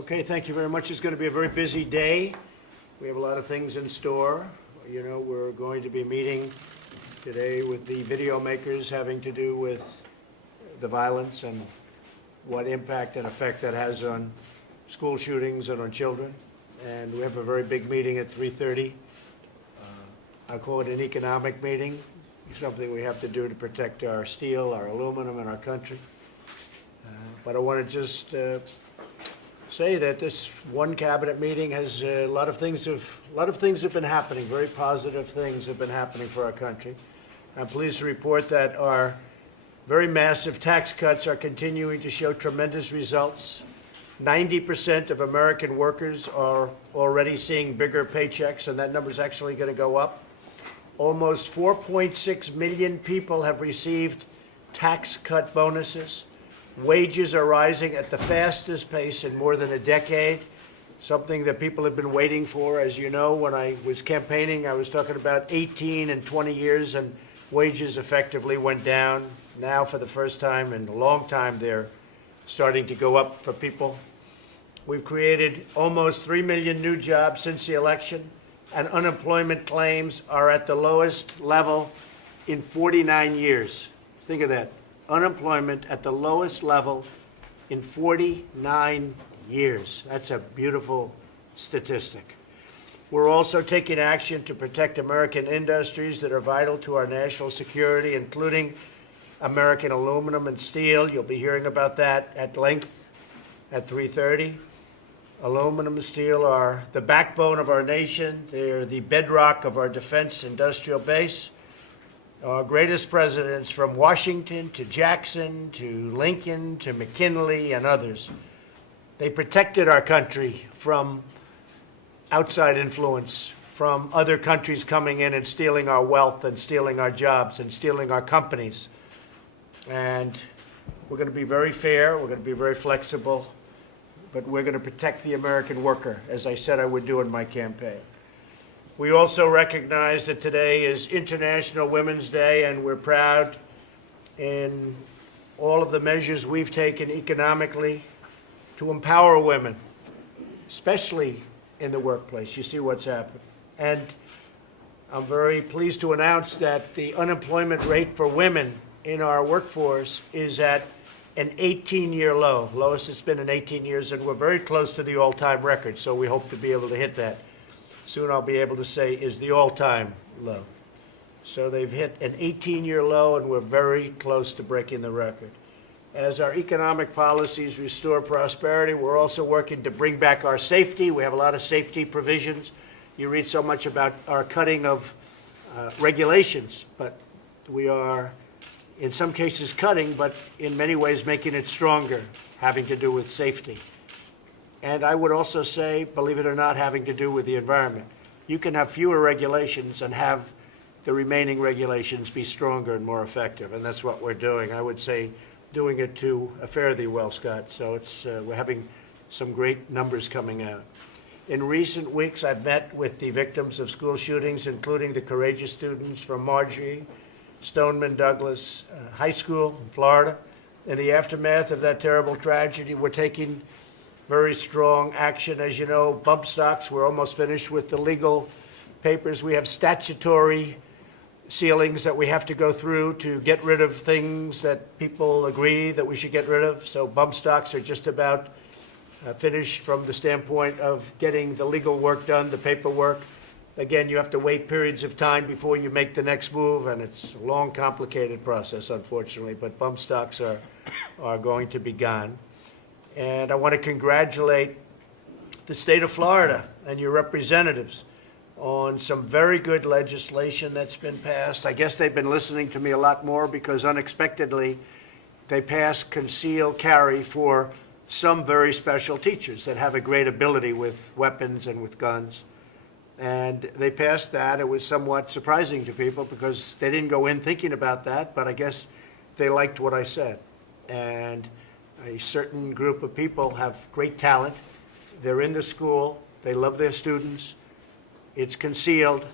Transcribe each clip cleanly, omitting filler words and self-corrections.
Okay, thank you very much. It's going to be a very busy day. We have a lot of things in store. You know, we're going to be meeting today with the video makers having to do with the violence and what impact and effect that has on school shootings and on children. And we have a very big meeting at 3:30. I call it an economic meeting. It's something we have to do to protect our steel, our aluminum, and our country. But I want to just say that this one cabinet meeting has a lot of things have been happening. Very positive things have been happening for our country. I'm pleased to report that our very massive tax cuts are continuing to show tremendous results. 90% of American workers are already seeing bigger paychecks, and that number is actually going to go up. Almost 4.6 million people have received tax cut bonuses. Wages are rising at the fastest pace in more than a decade, something that people have been waiting for. As you know, when I was campaigning, I was talking about 18 and 20 years, and wages effectively went down. Now, for the first time in a long time, they're starting to go up for people. We've created almost 3 million new jobs since the election, and unemployment claims are at the lowest level in 49 years. Think of that. Unemployment at the lowest level in 49 years. That's a beautiful statistic. We're also taking action to protect American industries that are vital to our national security, including American aluminum and steel. You'll be hearing about that at length at 3:30. Aluminum and steel are the backbone of our nation. They're the bedrock of our defense industrial base. Our greatest presidents, from Washington to Jackson to Lincoln to McKinley and others, they protected our country from outside influence, from other countries coming in and stealing our wealth and stealing our jobs and stealing our companies. And we're going to be very fair, we're going to be very flexible, but we're going to protect the American worker, as I said I would do in my campaign. We also recognize that today is International Women's Day, and we're proud in all of the measures we've taken economically to empower women, especially in the workplace. You see what's happened. And I'm very pleased to announce that the unemployment rate for women in our workforce is at an 18-year low, lowest it's been in 18 years, and we're very close to the all-time record, so we hope to be able to hit that. Soon I'll be able to say is the all-time low. So they've hit an 18-year low, and we're very close to breaking the record. As our economic policies restore prosperity, we're also working to bring back our safety. We have a lot of safety provisions. You read so much about our cutting of regulations, but we are, in some cases, cutting, but in many ways making it stronger, having to do with safety. And I would also say, believe it or not, having to do with the environment. You can have fewer regulations and have the remaining regulations be stronger and more effective, and that's what we're doing. I would say doing it to a fare thee well, Scott. So it's we're having some great numbers coming out. In recent weeks, I've met with the victims of school shootings, including the courageous students from Marjorie Stoneman Douglas High School in Florida. In the aftermath of that terrible tragedy, we're taking very strong action. As you know, bump stocks, we're almost finished with the legal papers. We have statutory ceilings that we have to go through to get rid of things that people agree that we should get rid of. So bump stocks are just about finished from the standpoint of getting the legal work done, the paperwork. Again, you have to wait periods of time before you make the next move, and it's a long, complicated process, unfortunately, but bump stocks are going to be gone. And I want to congratulate the state of Florida and your representatives on some very good legislation that's been passed. I guess they've been listening to me a lot more because unexpectedly they passed concealed carry for some very special teachers that have a great ability with weapons and with guns. And they passed that. It was somewhat surprising to people because they didn't go in thinking about that, but I guess they liked what I said. And a certain group of people have great talent. They're in the school. They love their students. It's concealed,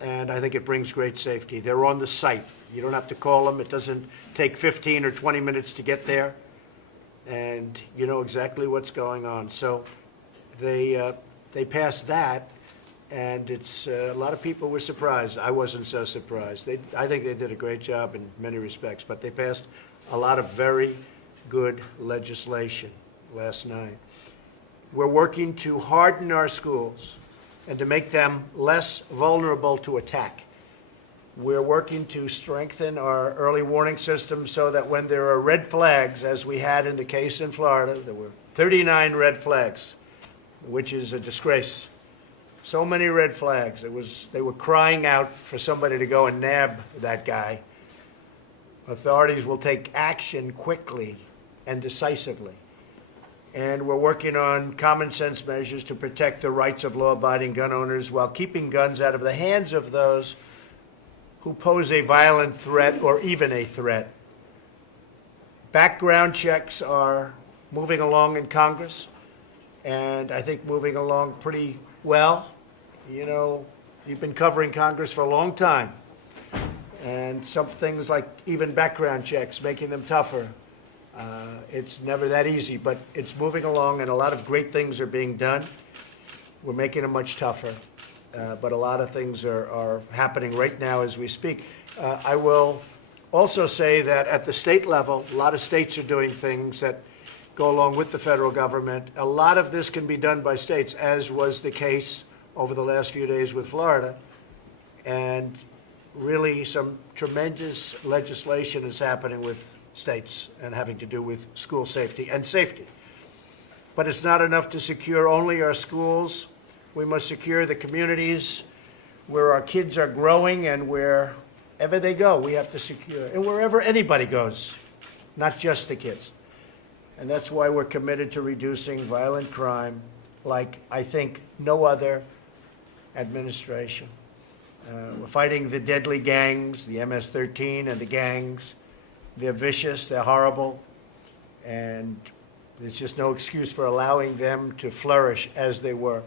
and I think it brings great safety. They're on the site. You don't have to call them. It doesn't take 15 or 20 minutes to get there, and you know exactly what's going on. So they passed that, and a lot of people were surprised. I wasn't so surprised. I think they did a great job in many respects, but they passed a lot of very good legislation last night. We're working to harden our schools and to make them less vulnerable to attack. We're working to strengthen our early warning system so that when there are red flags, as we had in the case in Florida, there were 39 red flags, which is a disgrace. So many red flags. They were crying out for somebody to go and nab that guy. Authorities will take action quickly and decisively. And we're working on common sense measures to protect the rights of law-abiding gun owners while keeping guns out of the hands of those who pose a violent threat or even a threat. Background checks are moving along in Congress, and I think moving along pretty well. You know, you've been covering Congress for a long time, and some things like even background checks, making them tougher. It's never that easy, but it's moving along, and a lot of great things are being done. We're making them much tougher, but a lot of things are happening right now as we speak. I will also say that at the state level, a lot of states are doing things that go along with the federal government. A lot of this can be done by states, as was the case over the last few days with Florida. And really some tremendous legislation is happening with states and having to do with school safety and safety. But it's not enough to secure only our schools. We must secure the communities where our kids are growing, and wherever they go, we have to secure, and wherever anybody goes, not just the kids. And that's why we're committed to reducing violent crime like I think no other administration. We're fighting the deadly gangs, the MS-13 and the gangs. They're vicious, they're horrible, and there's just no excuse for allowing them to flourish as they were.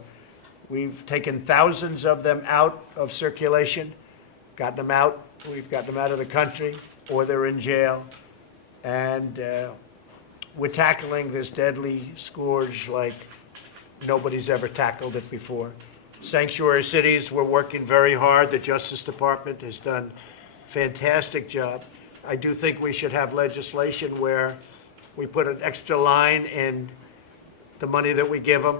We've taken thousands of them out of circulation, gotten them out. We've gotten them out of the country, or they're in jail. And we're tackling this deadly scourge like nobody's ever tackled it before. Sanctuary cities, we're working very hard. The Justice Department has done a fantastic job. I do think we should have legislation where we put an extra line in the money that we give them.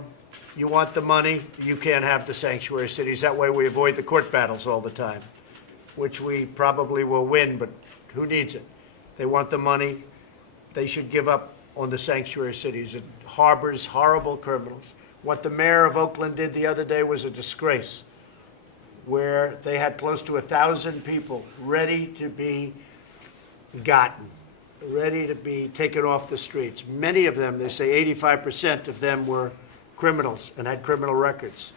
You want the money, you can't have the sanctuary cities. That way we avoid the court battles all the time, which we probably will win, but who needs it? They want the money. They should give up on the sanctuary cities. It harbors horrible criminals. What the mayor of Oakland did the other day was a disgrace, where they had close to 1,000 people ready to be gotten, ready to be taken off the streets. Many of them, they say 85% of them were criminals and had criminal records.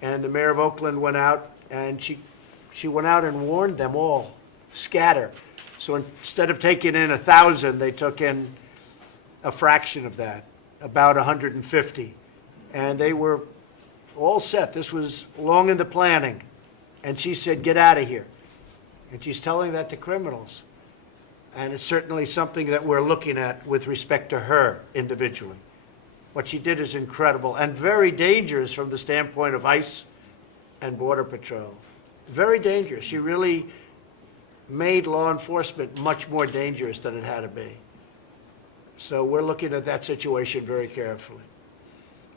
And the mayor of Oakland went out, and she went out and warned them all, scatter. So instead of taking in 1,000, they took in a fraction of that, about 150. And they were all set. This was long in the planning. And she said, get out of here. And she's telling that to criminals. And it's certainly something that we're looking at with respect to her individually. What she did is incredible and very dangerous from the standpoint of ICE and Border Patrol. Very dangerous. She really made law enforcement much more dangerous than it had to be. So we're looking at that situation very carefully.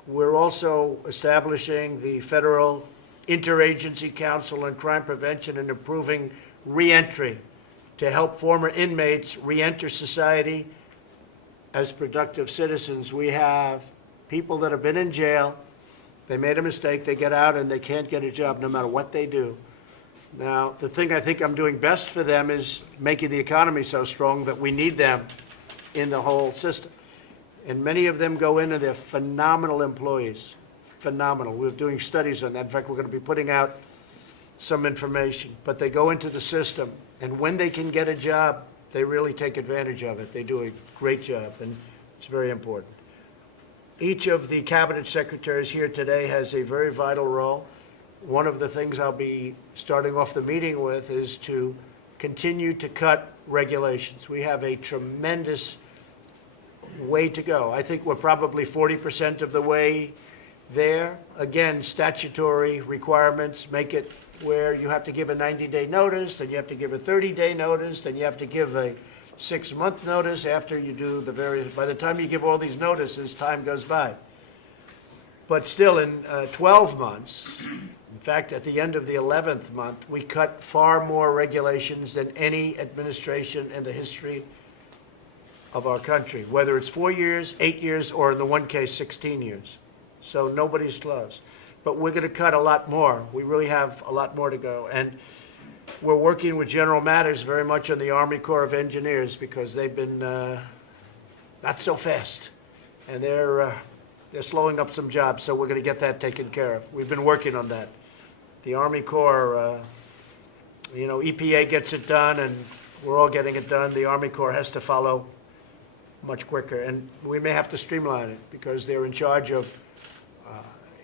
We're also establishing the Federal Interagency Council on Crime Prevention and improving reentry to help former inmates reenter society as productive citizens. We have people that have been in jail, they made a mistake, they get out and they can't get a job no matter what they do. Now, the thing I think I'm doing best for them is making the economy so strong that we need them in the whole system. And many of them go in and they're phenomenal employees, phenomenal. We're doing studies on that. In fact, we're going to be putting out some information. But they go into the system, and when they can get a job, they really take advantage of it. They do a great job, and it's very important. Each of the cabinet secretaries here today has a very vital role. One of the things I'll be starting off the meeting with is to continue to cut regulations. We have a tremendous way to go. I think we're probably 40% of the way there. Again, statutory requirements make it where you have to give a 90-day notice, then you have to give a 30-day notice, then you have to give a 6-month notice after you do the various, by the time you give all these notices, time goes by. But still, in 12 months, in fact, at the end of the 11th month, we cut far more regulations than any administration in the history of our country, whether it's 4 years, 8 years, or in the one case, 16 years. So nobody's close. But we're going to cut a lot more. We really have a lot more to go. And we're working with General Matters very much on the Army Corps of Engineers because they've been not so fast. And they're slowing up some jobs, so we're going to get that taken care of. We've been working on that. The Army Corps, EPA gets it done, and we're all getting it done. The Army Corps has to follow much quicker. And we may have to streamline it because they're in charge of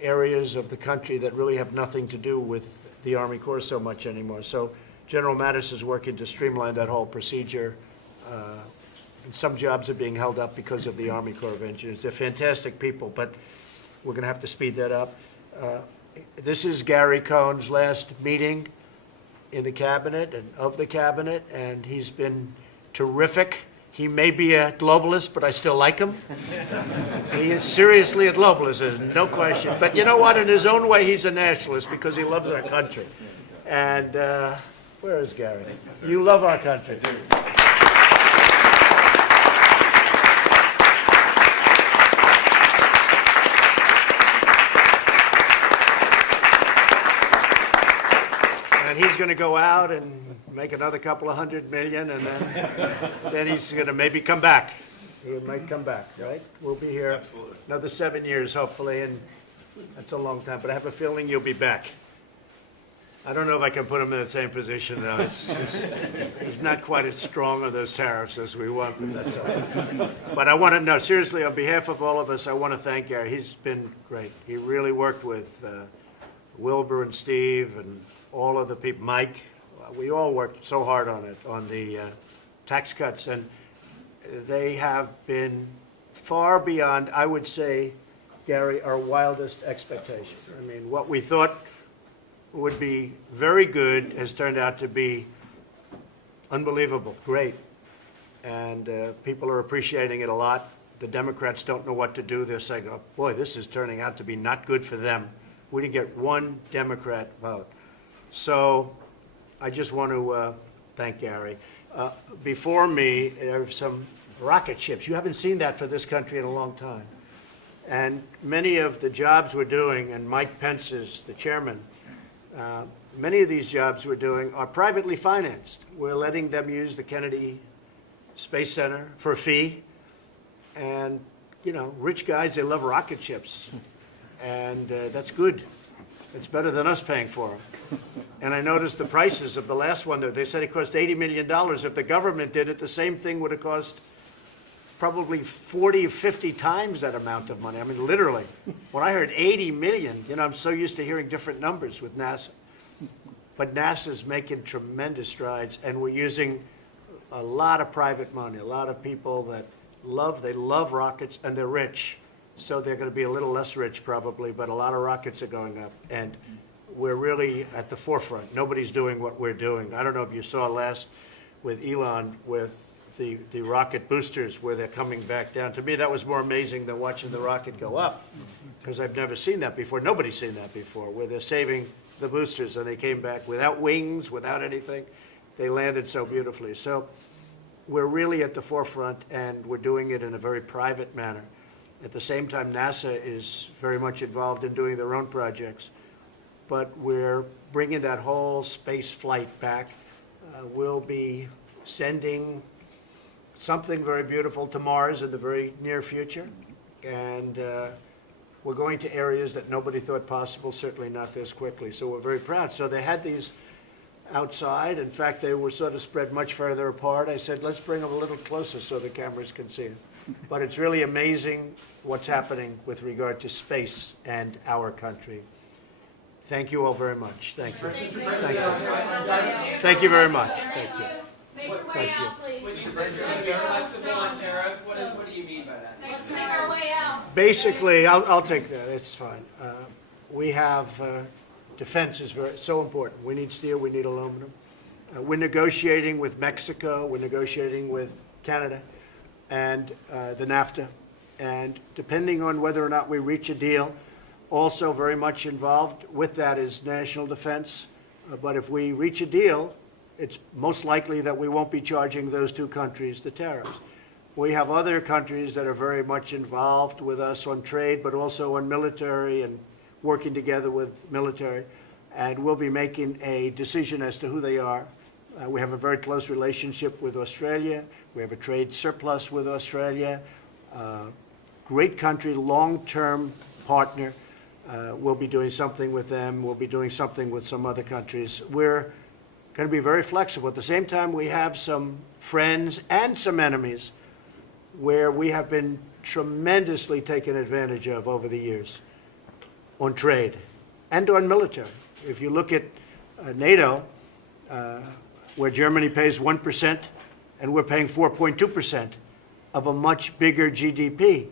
areas of the country that really have nothing to do with the Army Corps so much anymore. So General Mattis is working to streamline that whole procedure. And some jobs are being held up because of the Army Corps of Engineers. They're fantastic people, but we're going to have to speed that up. This is Gary Cohn's last meeting in the cabinet and of the cabinet, and he's been terrific. He may be a globalist, but I still like him. He is seriously a globalist, there's no question. But you know what? In his own way, he's a nationalist because he loves our country. And where is Gary? You love our country. And he's going to go out and make another couple of $100 million, and then he's going to maybe come back. He might come back, right? We'll be here Absolutely. another 7 years, hopefully, and that's a long time. But I have a feeling you'll be back. I don't know if I can put him in the same position, though. He's not quite as strong on those tariffs as we want, but that's all right. But I want to know, seriously, on behalf of all of us, I want to thank Gary. He's been great. He really worked with Wilbur and Steve and all of the people, Mike. We all worked so hard on it, on the tax cuts, and they have been far beyond, I would say, Gary, our wildest expectations. I mean, what we thought would be very good has turned out to be unbelievable, great. And people are appreciating it a lot. The Democrats don't know what to do. They're saying, oh, boy, this is turning out to be not good for them. We didn't get one Democrat vote. So I just want to thank Gary. Before me, there are some rocket ships. You haven't seen that for this country in a long time. And many of the jobs we're doing, and Mike Pence is the chairman, many of these jobs we're doing are privately financed. We're letting them use the Kennedy Space Center for a fee. And, you know, rich guys, they love rocket ships. And that's good. It's better than us paying for them. And I noticed the prices of the last one. They said it cost $80 million. If the government did it, the same thing would have cost probably 40 or 50 times that amount of money. I mean, literally. When I heard 80 million, you know, I'm so used to hearing different numbers with NASA. But NASA's making tremendous strides, and we're using a lot of private money, a lot of people that they love rockets, and they're rich. So they're going to be a little less rich probably, but a lot of rockets are going up. And we're really at the forefront. Nobody's doing what we're doing. I don't know if you saw last with Elon with the rocket boosters where they're coming back down. To me, that was more amazing than watching the rocket go up, because I've never seen that before. Nobody's seen that before, where they're saving the boosters and they came back without wings, without anything. They landed so beautifully. So we're really at the forefront, and we're doing it in a very private manner. At the same time, NASA is very much involved in doing their own projects. But we're bringing that whole space flight back. We'll be sending something very beautiful to Mars in the very near future. And we're going to areas that nobody thought possible, certainly not this quickly. So we're very proud. So they had these outside. In fact, they were sort of spread much further apart. I said, let's bring them a little closer so the cameras can see it. But it's really amazing what's happening with regard to space and our country. Thank you all very much. Thank you. Thank you. Thank you very much. Thank you. Make your way Thank you. out, please. Would you be flexible on tariffs? What do you mean by that? Let's make our way out. Basically, I'll take that, it's fine. We have, defense is so important. We need steel, we need aluminum. We're negotiating with Mexico, we're negotiating with Canada, and the NAFTA. And depending on whether or not we reach a deal, also very much involved with that is national defense. But if we reach a deal, it's most likely that we won't be charging those two countries the tariffs. We have other countries that are very much involved with us on trade, but also on military and working together with military. And we'll be making a decision as to who they are. We have a very close relationship with Australia. We have a trade surplus with Australia. Great country, long-term partner. We'll be doing something with them. We'll be doing something with some other countries. We're going to be very flexible. At the same time, we have some friends and some enemies where we have been tremendously taken advantage of over the years on trade and on military. If you look at NATO, where Germany pays 1% and we're paying 4.2% of a much bigger GDP,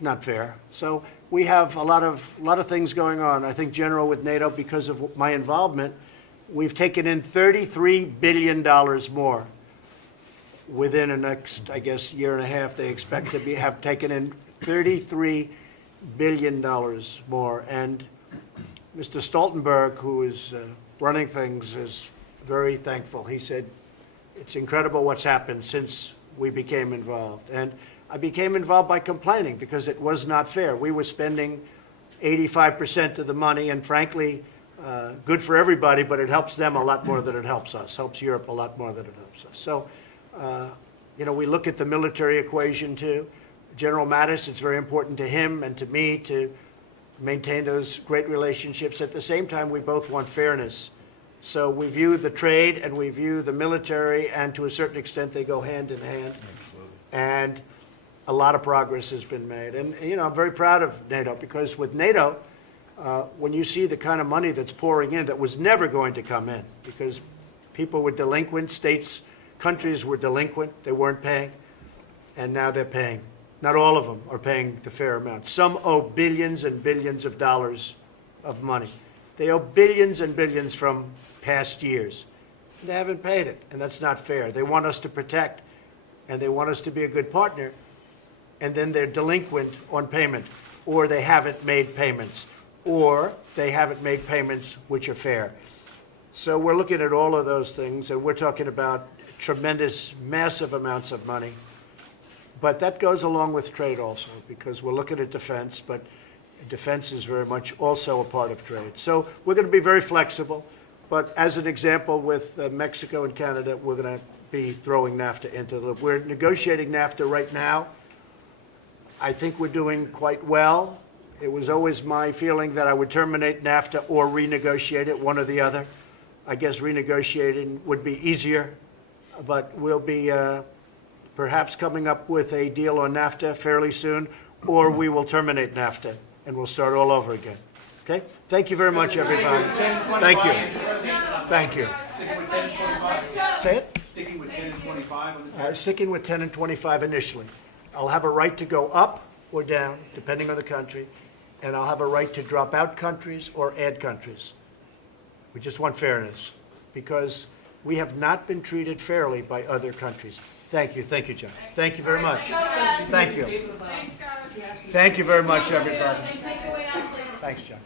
not fair. So we have a lot of things going on. I think, General, with NATO, because of my involvement, we've taken in $33 billion more. Within the next, I guess, year and a half, they expect to have taken in $33 billion more. And Mr. Stoltenberg, who is running things, is very thankful. He said, it's incredible what's happened since we became involved. And I became involved by complaining because it was not fair. We were spending 85% of the money, and frankly, good for everybody, but it helps them a lot more than it helps us. Helps Europe a lot more than it helps us. So, we look at the military equation too. General Mattis, it's very important to him and to me to maintain those great relationships. At the same time, we both want fairness. So we view the trade and we view the military, and to a certain extent, they go hand in hand. And a lot of progress has been made. And, I'm very proud of NATO, because with NATO, when you see the kind of money that's pouring in that was never going to come in, because people were delinquent, countries were delinquent, they weren't paying, and now they're paying. Not all of them are paying the fair amount. Some owe billions and billions of dollars of money. They owe billions and billions from past years. They haven't paid it, and that's not fair. They want us to protect, and they want us to be a good partner, and then they're delinquent on payment, or they haven't made payments, or they haven't made payments which are fair. So we're looking at all of those things, and we're talking about tremendous, massive amounts of money. But that goes along with trade also, because we're looking at defense, but defense is very much also a part of trade. So we're going to be very flexible, but as an example with Mexico and Canada, we're going to be throwing NAFTA into the, we're negotiating NAFTA right now. I think we're doing quite well. It was always my feeling that I would terminate NAFTA or renegotiate it, one or the other. I guess renegotiating would be easier, but we'll be perhaps coming up with a deal on NAFTA fairly soon, or we will terminate NAFTA and we'll start all over again. Okay? Thank you very much, everybody. Thank you. Thank you. Say it? Sticking with 10 and 25 on the tariff? Sticking with 10 and 25 initially. I'll have a right to go up or down, depending on the country, and I'll have a right to drop out countries or add countries. We just want fairness, because we have not been treated fairly by other countries. Thank you, John. Thank you very much. Thank you. Thanks, guys. Thank you very much, everybody. Make your way out, please. Thanks, John.